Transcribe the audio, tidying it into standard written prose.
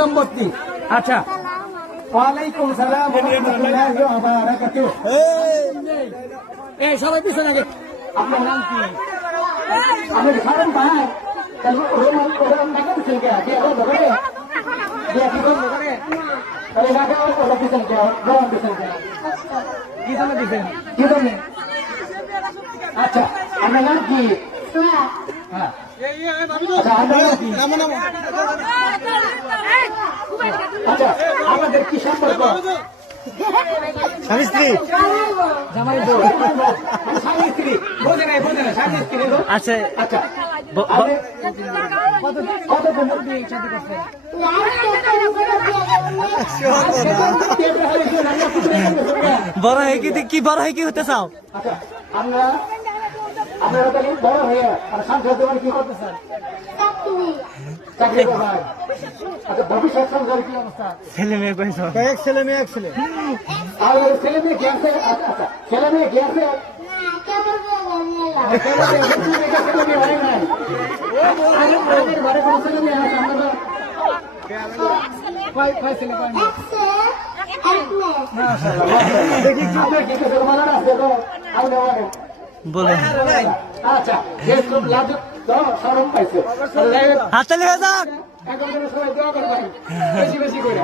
দম্পতি। আচ্ছা, ওয়ালাইকুম সালাম ওয়া রাহমাতুল্লাহি ওয়া বারাকাতুহু। এই সবাই পিছনে আগে। আপনার নাম কি? আমি সালাম ভাই। তাহলে ওরম টাকা দিছেন কে? কি এখন ধরে? যে কি করব করে? তাহলে টাকা ওরম দিছেন কে? গরম দিছেন কে? কি জন্য দিছেন? কি জন্য? আচ্ছা, আপনার নাম কি? হ্যাঁ। আচ্ছা, আপনার নাম কি? আচ্ছা, আমাদের কি সম্পর্ক? স্বামী স্ত্রী, জামাই বউ, স্বামী স্ত্রী, বোঝে না স্বামী স্ত্রী। আচ্ছা আচ্ছা, কতদিন বিয়ে শাদী করছেন? বড় হয়ে কি বড় হয়ে কি হতে চাও? আচ্ছা, আপনারা তাহলে বড় হয়ে আর সংসার জীবন কি করতে চান? চাকরি করবেন। আচ্ছা, ভবিষ্যৎ সংসার কি অবস্থা? ছেলে মেয়ে কইছো? এক ছেলে মেয়ে, এক ছেলে। আর ছেলে মেয়ে কি আছে? আচ্ছা, ছেলে মেয়ে কি আছে? বলে আচ্ছা, সরম পাইছে হাততালি হয়ে যাক। এখন সবাই দোয়া করবেন বেশি বেশি করে।